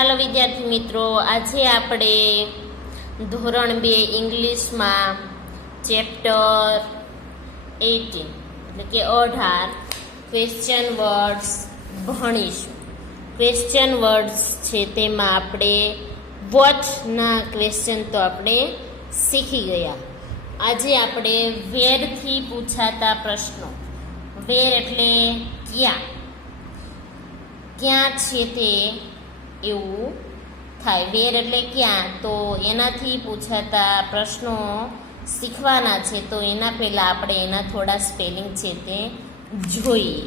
ચાલો વિદ્યાર્થી મિત્રો, આજે આપણે ધોરણ 2 ઇંગ્લિશમાં ચેપ્ટર 18 એટલે કે 18 ક્વેશ્ચન વર્ડ્સ ભણીશું. ક્વેશ્ચન વર્ડ્સ છે તેમાં આપણે વોટના ક્વેશ્ચન તો આપણે શીખી ગયા. આજે આપણે વેરથી પૂછાતા પ્રશ્નો. વેર એટલે ક્યાં, ક્યાં છે તે એવું થાય. વેર એટલે ક્યાં, તો એનાથી પૂછાતા પ્રશ્નો શીખવાના છે. તો એના પહેલાં આપણે એના થોડા સ્પેલિંગ છે તે જોઈએ.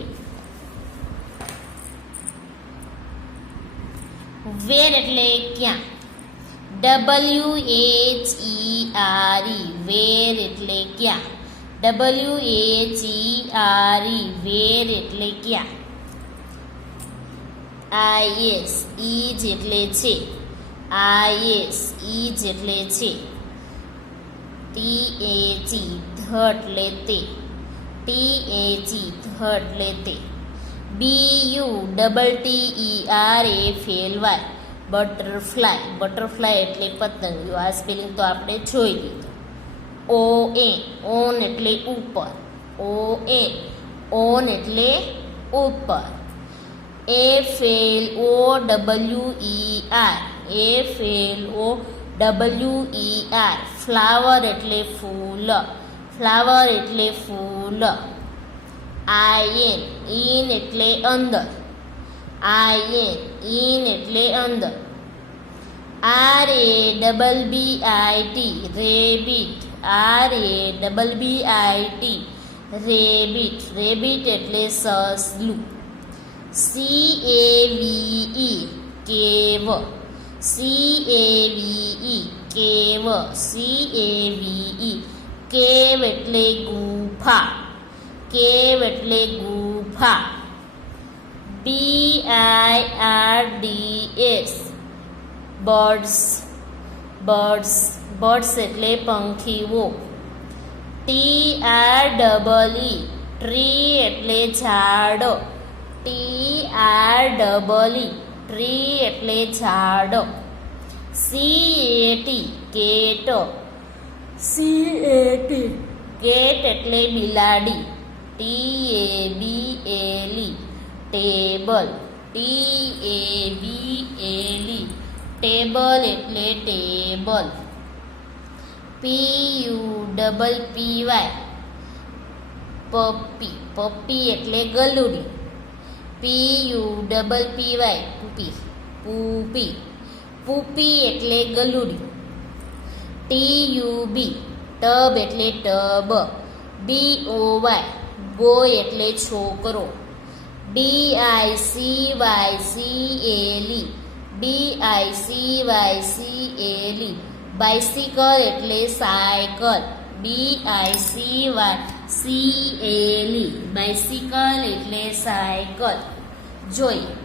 વેર એટલે ક્યાં, WHERE, વેર એટલે ક્યાં, WHERE, વેર એટલે ક્યાં. IS, ઈજ એટલે છે, IS, ઈજ એટલે છે. THE, ધ એટલે તે, THE, ધ એટલે તે. BUTTERFLY, બટરફ્લાય, બટરફ્લાય એટલે પતંગિયું. આ સ્પેલિંગ તો આપણે જોઈ લીધું. ON, ઓન એટલે ઉપર, ON, ઓન એટલે ઉપર. FLOWER, ફ્લાવર એટલે ફૂલ, ફ્લાવર એટલે ફૂલ. IN, એટલે અંદર, IN એટલે અંદર. RABBIT, rabbit, RABBIT, rabbit, rabbit એટલે સસલું. CAVE, કેવ, CAVE, કેવ, CAVE, કેવ એટલે ગુફા, કેવ એટલે ગુફા. BIRDS, બર્ડ્સ, બર્ડ્સ, બર્ડ્સ એટલે પંખીઓ. TREE, ટ્રી એટલે ઝાડ, TREE, ટ્રી એટલે ઝાડ. CAT, કેટ, CAT, કેટ એટલે બિલાડી. TABLE, ટેબલ, TABLE, ટેબલ એટલે ટેબલ. PUPPY, પપ્પી, પપ્પી એટલે ગલુડી. PUPPY, પૂપી, પૂપી, પૂપી એટલે ગલુડી. TUB, ટબ એટલે ટબ. BOY, બોય એટલે છોકરો. BICYCLE, BICYCLE, બાઇસિકલ એટલે સાયકલ. BICYCLE, બાઇસિકલ એટલે સાયકલ. જોઈએ.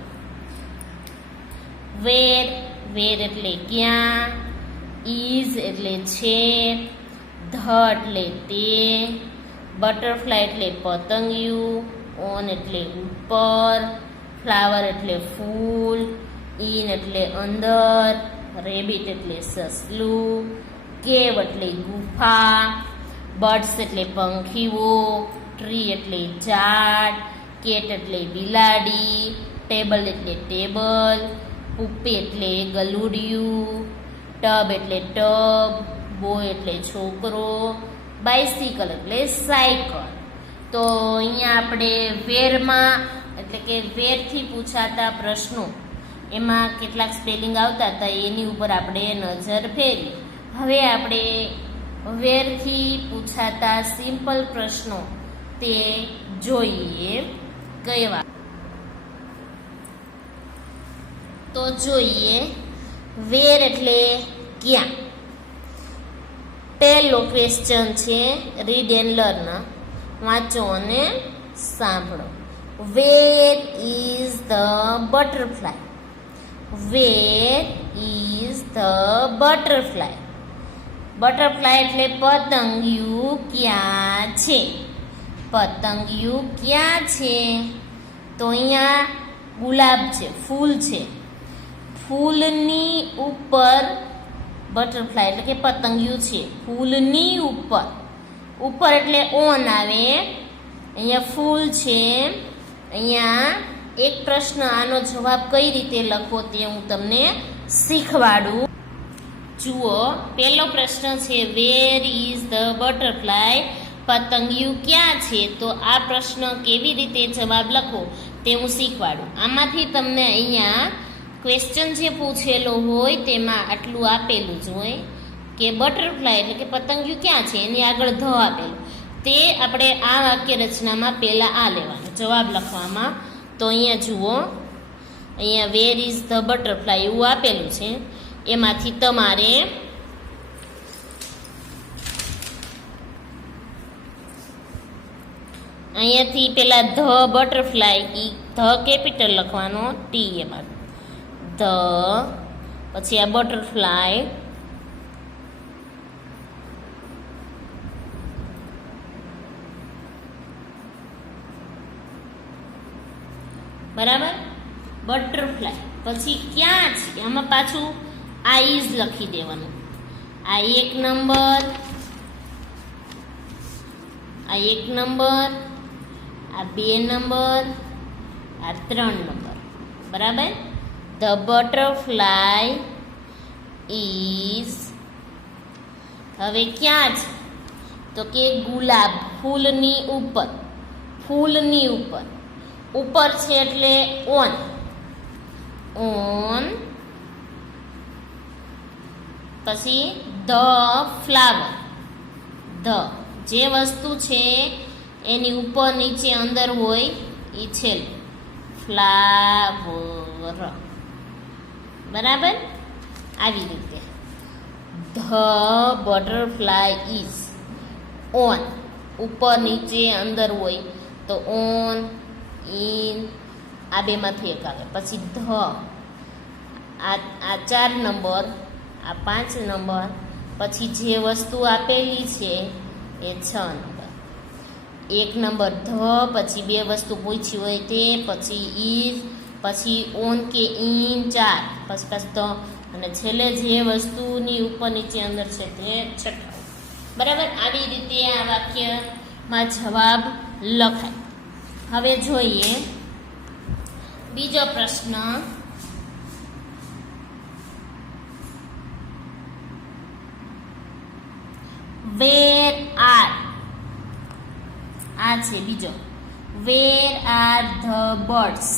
વેર, વેર એટલે ક્યાં. ઇઝ એટલે છે, ધ એટલે તે, બટરફ્લાય એટલે પતંગિયું, ઓન એટલે ઉપર, ફ્લાવર એટલે ફૂલ, ઇન એટલે અંદર, રેબિટ એટલે સસલું, કેવ એટલે ગુફા, બર્ડ્સ એટલે પંખીઓ, ટ્રી એટલે ઝાડ, કેટ એટલે બિલાડી, ટેબલ એટલે ટેબલ, પૂપી એટલે ગલુડિયું, ટબ એટલે ટબ, બોય એટલે છોકરો, બાઇસિકલ એટલે સાયકલ. તો અહીંયા આપણે વેરમાં એટલે કે વેરથી પૂછાતા પ્રશ્નો એમાં કેટલાક સ્પેલિંગ આવતા હતા એની ઉપર આપણે નજર ફેરી. હવે આપણે વેરથી પૂછાતા સિમ્પલ પ્રશ્નો તે જોઈએ કયા. તો જોઈએ. વેર એટલે ક્યાં. પહેલો ક્વેશ્ચન છે, રીડ એન્ડ લર્ન, વાંચો અને સાંભળો. વેર is the butterfly, wear is the butterfly. Butterfly એટલે પતંગિયું ક્યાં છે, પતંગિયું ક્યાં છે. તો અહીંયા ગુલાબ છે, ફૂલ છે. ફૂલની ઉપર બટરફ્લાય એટલે કે પતંગિયું છે. ફૂલની ઉપર, ઉપર એટલે ઓન આવે. અહીંયા ફૂલ છે. અહીંયા એક પ્રશ્ન, આનો જવાબ કઈ રીતે લખવો તે હું તમને શીખવાડું. જુઓ, પહેલો પ્રશ્ન છે વેર ઇઝ ધ બટરફ્લાય? પતંગિયું ક્યાં છે? તો આ પ્રશ્ન કેવી રીતે જવાબ લખવો તે હું શીખવાડું. આમાંથી તમને અહીંયા ક્વેશ્ચન જે પૂછેલો હોય તેમાં આટલું આપેલું જ હોય કે બટરફ્લાય એટલે કે પતંગિયું ક્યાં છે, એની આગળ ધ આપેલું. તે આપણે આ વાક્ય રચનામાં પહેલાં આ લેવાનું જવાબ લખવામાં. તો અહીંયા જુઓ, અહીંયા વેર ઇઝ ધ બટરફ્લાય એવું આપેલું છે. એમાંથી તમારે અહીંયાથી પેલા ધ બટરફ્લાય ધ કેપિટલ લખવાનો, ટી એમાં ધ, પછી આ બટરફ્લાય, બરાબર, બટરફ્લાય. પછી ક્યાં છે આમાં પાછું આ ઇઝ લખી દેવાનું. આ 1 નંબર, આ 1 નંબર, આ 2 નંબર, આ 3 નંબર, બરાબર. ધ બટરફ્લાય ઇઝ, હવે ક્યાં છે? તો કે ગુલાબ, ફૂલની ઉપર, ફૂલની ઉપર. ઉપર છે એટલે ઓન, ઓન. પછી ધ ફ્લાવર, ધ જે વસ્તુ છે એની ઉપર નીચે અંદર હોય એ છે ફ્લાવર, બરાબર. આવી રીતે ધ બટરફ્લાય ઇઝ ઓન, ઉપર નીચે અંદર હોય તો ઓન, ઇન, આ બેમાંથી એક આવે. પછી ધ, આ 4 નંબર, આ 5 નંબર. પછી જે વસ્તુ આપેલી છે એ 6 નંબર. 1 નંબર ધ, પછી 2 વસ્તુ પૂછી હોય તે, પછી ઇઝ, પછી ઓન કે ઇન 4, પછી પાછું ધ, અને છેલ્લે જે વસ્તુની ઉપર નીચે અંદર છે તે 6. બરાબર. આવી રીતે આ વાક્યમાં જવાબ લખાય. હવે જોઈએ બીજો પ્રશ્ન. વેર આર, આ છે બીજો. Where are the birds?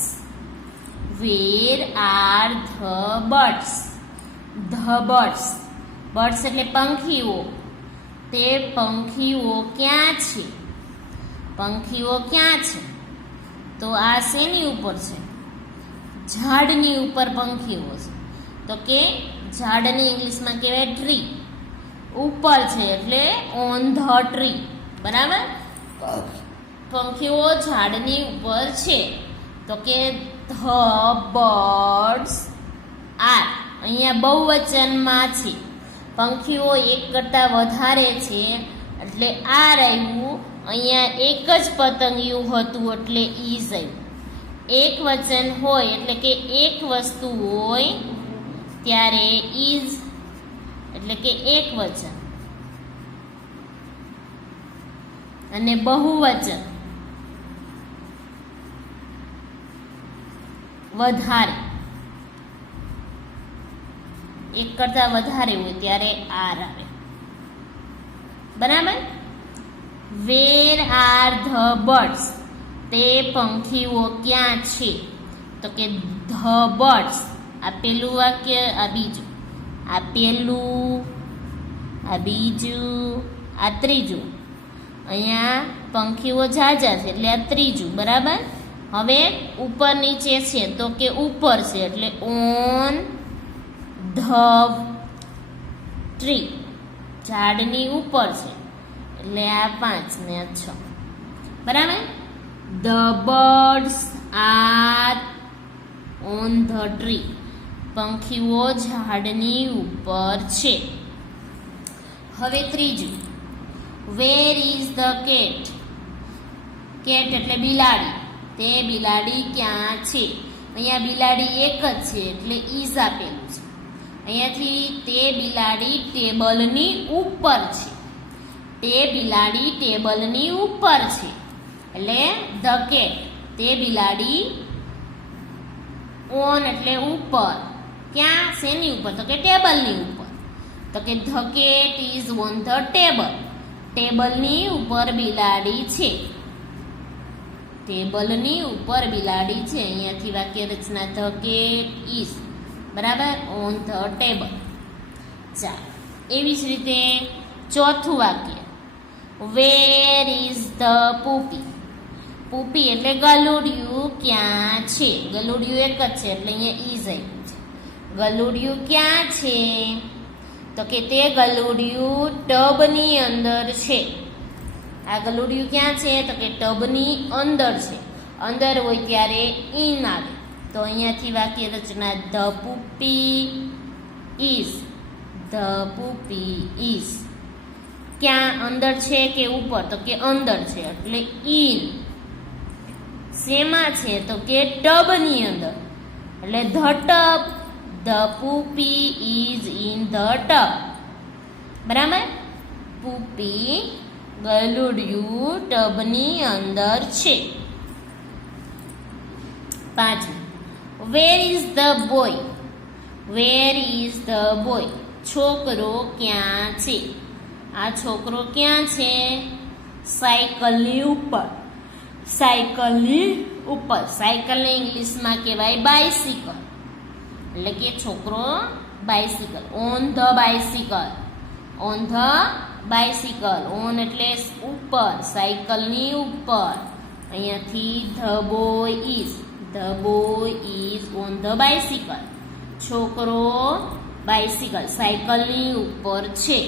Where are the birds? The birds, birds એટલે પંખીઓ. તે પંખીઓ ક્યાં છે? પંખીઓ ક્યાં છે? તો આ શેની ઉપર છે? ઝાડની ઉપર પંખીઓ છે. તો કે ઝાડની ઇંગ્લિશમાં કહેવાય ટ્રી. ઉપર છે એટલે ઓન ધ ટ્રી, બરાબર. પંખીઓ ઝાડની ઉપર છે. તો કે ધ બર્ડ્સ આર, અહીંયા બહુવચનમાં છે. પંખીઓ એક કરતાં વધારે છે એટલે આર આવ્યું. અહીંયા એક જ પતંગિયું હતું એટલે ઇઝ આવ્યું. એક વચન હોય એટલે કે એક વસ્તુ હોય ત્યારે ઇઝ એટલે કે એક વચન, અને બહુવચન વધારે, એક કરતાં વધારે હોય ત્યારે આર આવે, બરાબર. Where are the birds? તે પંખીઓ ક્યાં છે? તો કે ધ બર્ડ્સ. આ પેલું વાક્ય, આ બીજું, આ પેલું, આ બીજું, આ ત્રીજું. અહીંયા પંખીઓ ઝાઝા છે એટલે આ ત્રીજું, બરાબર. હવે ઉપર નીચે છે તો કે ઉપર છે એટલે ઓન ધ ટ્રી, ઝાડની ઉપર છે એટલે આ 5 ને આ 6, બરાબર. The birds are on the tree, પંખીઓ ઝાડની ઉપર છે. હવે ત્રીજું, where is the cat? Cat એટલે બિલાડી. તે બિલાડી ક્યાં છે? અહીંયા બિલાડી એક જ છે એટલે ઇઝ આપેલું છે. અહીંયાથી તે બિલાડી ટેબલની ઉપર છે. તે બિલાડી ટેબલની ઉપર છે એટલે ધ કેટ. તે બિલાડી ઓન એટલે ઉપર. ક્યાં? શેની ઉપર? તો કે ટેબલની ઉપર. તો કે the cat is on the table. ટેબલની ઉપર બિલાડી છે. ટેબલની ઉપર બિલાડી છે. અહીંયાથી વાક્ય રચના ધ કેટ ઇઝ બરાબર ઓન ધ ટેબલ. ચાલો એવી જ રીતે ચોથું વાક્ય વેર ઇઝ ધ પૂપી. પૂપી એટલે ગલુડિયું ક્યાં છે? ગલુડિયું એક જ છે એટલે અહીંયા ઇઝ આવ્યું છે. ગલુડિયું ક્યાં છે? તો કે તે ગલુડિયું ટબની અંદર છે. આ ગલુડિયું ક્યાં છે? તો કે ટબની અંદર છે. અંદર હોય ત્યારે ઇન આવે. તો અહીંયાથી વાક્ય રચના the puppy is. The puppy is. ક્યાં? અંદર છે કે ઉપર? તો કે અંદર છે એટલે ઇન. શેમાં છે? તો કે ટબની અંદર એટલે the tub. The puppy is in the tub. બરાબર? પૂપી ગલુડિયું ટબની અંદર છે. પાંચમું where is the boy. Where is the boy. છોકરો ક્યાં છે? આ છોકરો ક્યાં છે? સાયકલની ઉપર. સાયકલની ઉપર. સાયકલને ઇંગ્લિશમાં કહેવાય બાયસિકલ. એટલે કે છોકરો bicycle. On the bicycle. On the bicycle. On એટલે ઉપર. સાયકલની ઉપર. અહીંયાથી the boy is. The boy is on the bicycle. છોકરો બાયસિકલ સાયકલની ઉપર છે.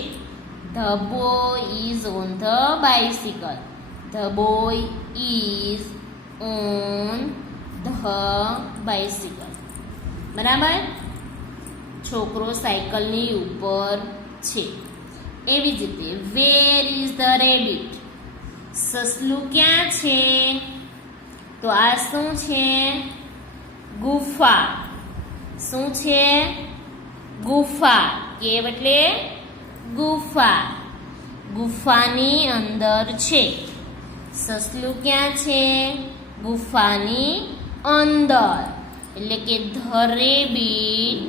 The boy is on the bicycle. The boy is on the bicycle. બરાબર? છોકરો સાયકલની ઉપર છે. એવી જ રીતે વેર ઇઝ ધ રેબિટ. સસલું ક્યાં છે? તો આ શું છે? ગુફા. શું છે? ગુફા. કેવ એટલે ગુફા. ગુફાની અંદર છે. સસલું ક્યાં છે? ગુફાની અંદર. એટલે કે ધ રેબિટ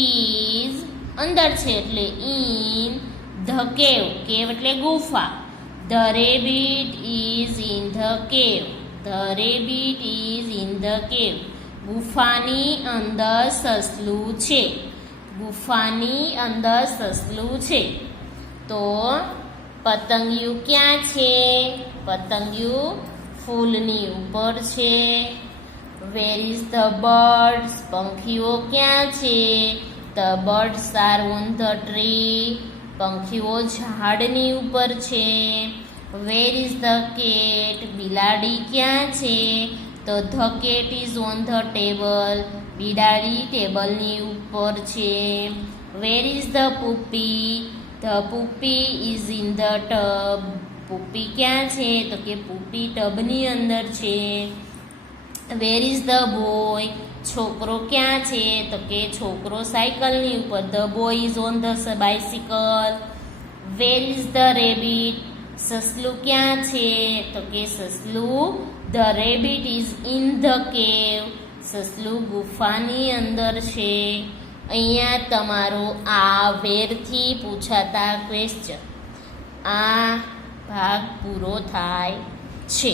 ઇઝ અંદર છે એટલે ઇન ધ કેવ. કેવ એટલે ગુફા. The rabbit is in the cave. The rabbit is in the cave. ગુફાની અંદર સસલું છે. ગુફાની અંદર સસલું છે. તો પતંગિયું ક્યાં છે? પતંગિયું ફૂલની ઉપર છે. Where is the birds. પંખીઓ ક્યાં છે? The birds are on the tree. પંખીઓ ઝાડની ઉપર છે. Where is the cat. બિલાડી ક્યાં છે? તો the cat is on the table. બિલાડી ટેબલની ઉપર છે. Where is the puppy. The puppy is in the tub. પૂપી ક્યાં છે? તો કે પૂપી ટબની અંદર છે. Where is the boy. છોકરો ક્યાં છે? તો કે છોકરો સાયકલની ઉપર. The boy is on the bicycle. Where is the rabbit. સસલું ક્યાં છે? તો કે સસલું the rabbit is in the cave. સસલું ગુફાની અંદર છે. અહીંયા તમારો આ વેરથી પૂછાતા ક્વેશ્ચન આ ભાગ પૂરો થાય છે.